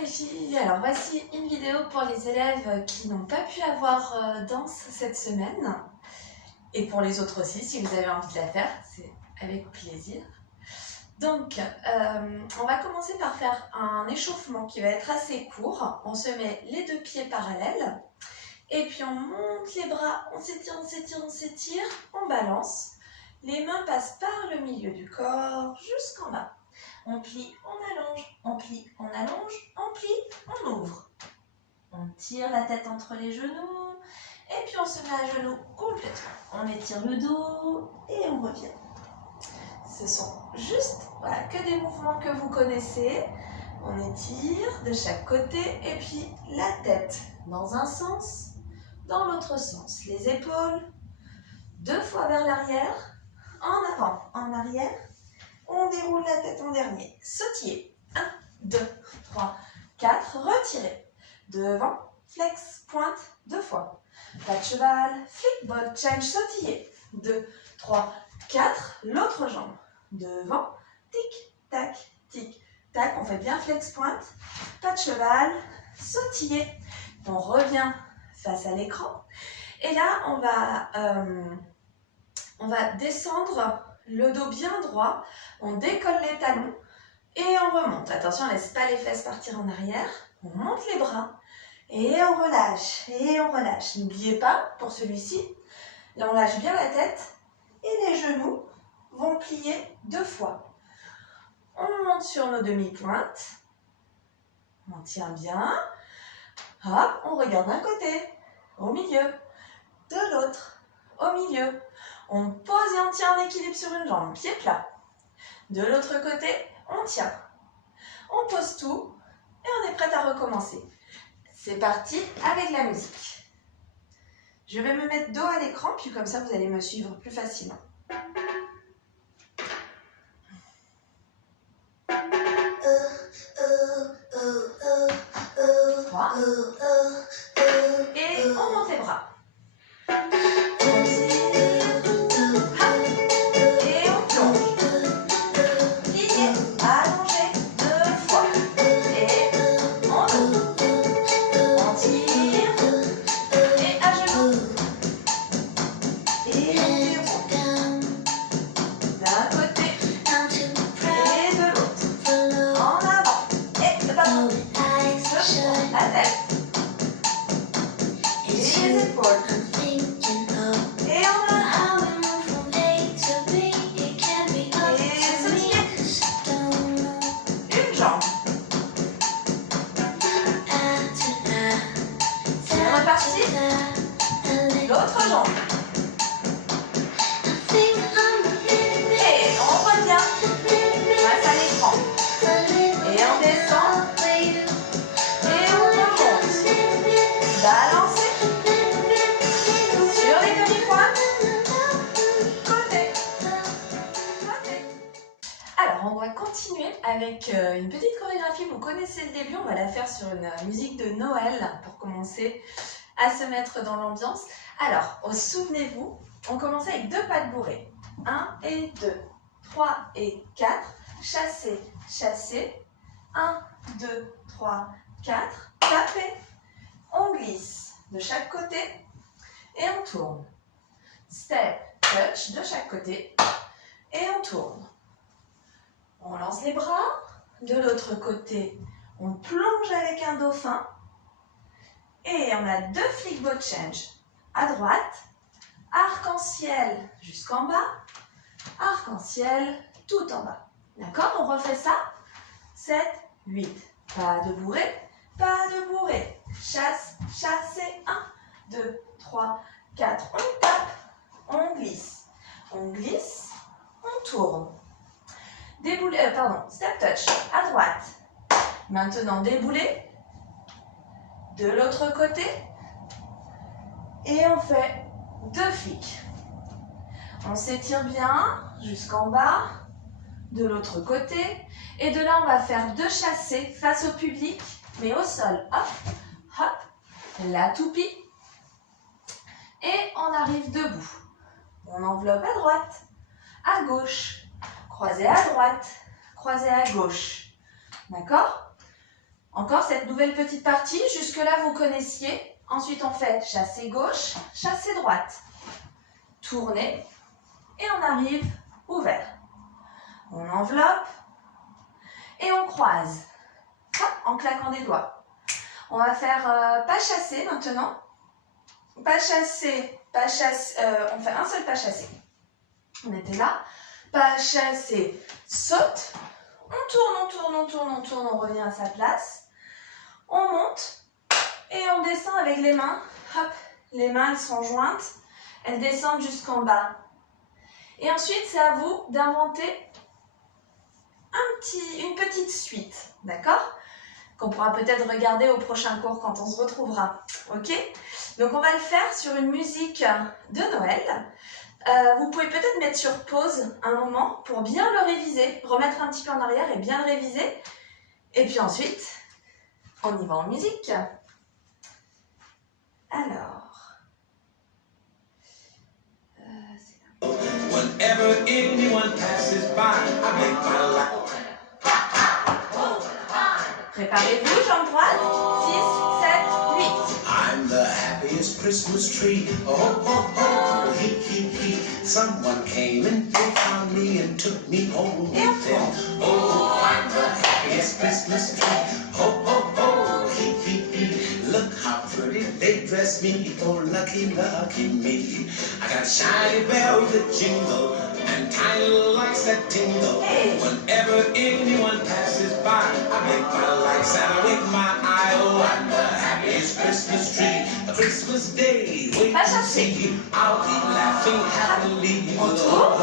les filles, alors voici une vidéo pour les élèves qui n'ont pas pu avoir danse cette semaine et pour les autres aussi, si vous avez envie de la faire, c'est avec plaisir. Donc, on va commencer par faire un échauffement qui va être assez court. On se met les deux pieds parallèles et puis on monte les bras, on s'étire, on s'étire, on s'étire, on balance. Les mains passent par le milieu du corps jusqu'en bas. On plie, on allonge, on plie, on allonge, on plie, on ouvre. On tire la tête entre les genoux et puis on se met à genoux complètement. On étire le dos et on revient. Ce sont juste que des mouvements que vous connaissez. On étire de chaque côté et puis la tête dans un sens, dans l'autre sens. Les épaules, 2 fois vers l'arrière, en avant, en arrière. On déroule la tête en dernier. Sautiller. 1, 2, 3, 4. Retirez. Devant, flex, pointe, 2 fois. Pas de cheval, flick, ball, change, sautiller. 2, 3, 4. L'autre jambe. Devant, tic, tac, tic, tac. On fait bien flex, pointe. Pas de cheval, sautiller. On revient face à l'écran. Et là, on va descendre le dos bien droit, on décolle les talons et on remonte. Attention, on ne laisse pas les fesses partir en arrière. On monte les bras et on relâche. Et on relâche. N'oubliez pas, pour celui-ci, là on lâche bien la tête et les genoux vont plier 2 fois. On monte sur nos demi-pointes. On tient bien. Hop, on regarde d'un côté, au milieu, de l'autre, au milieu. On pose et on tient en équilibre sur une jambe, pied plat. De l'autre côté, on tient. On pose tout et on est prêt à recommencer. C'est parti avec la musique. Je vais me mettre dos à l'écran, puis comme ça vous allez me suivre plus facilement. Trois. Et on monte les bras. L'autre jambe. Et on revient face à l'écran. Et on descend. Et on remonte. Balancer. Sur les demi-pointes. Côté. Côté. Alors, on va continuer avec une petite chorégraphie. Vous connaissez le début. On va la faire sur une musique de Noël pour commencer à se mettre dans l'ambiance. Alors, souvenez-vous, on commençait avec 2 pas de bourrée. 1 et 2, 3 et 4. Chassez, chassez. 1, 2, 3, 4. Tapez. On glisse de chaque côté et on tourne. Step, touch de chaque côté et on tourne. On lance les bras. De l'autre côté, on plonge avec un dauphin. Et on a 2 flick ball change. À droite, arc-en-ciel jusqu'en bas, arc-en-ciel tout en bas. D'accord? On refait ça. 7, 8. Pas de bourrée, pas de bourrée. Chasse, chassez. 1, 2, 3, 4. On tape, on glisse. On glisse, on tourne. Déboulé, step touch, à droite. Maintenant déboulé. De l'autre côté. Et on fait 2 flicks. On s'étire bien jusqu'en bas, de l'autre côté. Et de là, on va faire 2 chassés face au public, mais au sol. Hop, hop, la toupie. Et on arrive debout. On enveloppe à droite, à gauche, croisé à droite, croisé à gauche. D'accord? Encore cette nouvelle petite partie. Jusque-là, vous connaissiez. Ensuite, on fait chassé gauche, chassé droite. Tourner. Et on arrive ouvert. On enveloppe. Et on croise. Hop, en claquant des doigts. On va faire pas chassé maintenant. Pas chassé, pas chassé. On fait un seul pas chassé. On était là. Pas chassé, saute. On tourne, on tourne, on tourne, on tourne, on revient à sa place. On monte et on descend avec les mains. Hop, les mains elles sont jointes. Elles descendent jusqu'en bas. Et ensuite, c'est à vous d'inventer une petite suite, d'accord? Qu'on pourra peut-être regarder au prochain cours quand on se retrouvera, ok? Donc on va le faire sur une musique de Noël. Vous pouvez peut-être mettre sur pause un moment pour bien le réviser, remettre un petit peu en arrière et bien le réviser. Et puis ensuite, on y va en musique. Alors... Whenever anyone passes by, I make my life. Préparez-vous, jambes droites. 6, 7, 8. I'm the happiest Christmas tree. Oh, oh, oh, he, he. Someone came and they found me and took me home with them. Oh, I'm the happiest Christmas tree. Oh, oh, oh, he. Look how pretty they dress me. Oh, lucky, lucky me. I got shiny bells that jingle and tiny lights that tingle. Whenever anyone passes by, I make my lights and I wink my eye. Oh, I'm the happiest Christmas tree. A Christmas day, wait to see. I'll be laughing happily. Oh,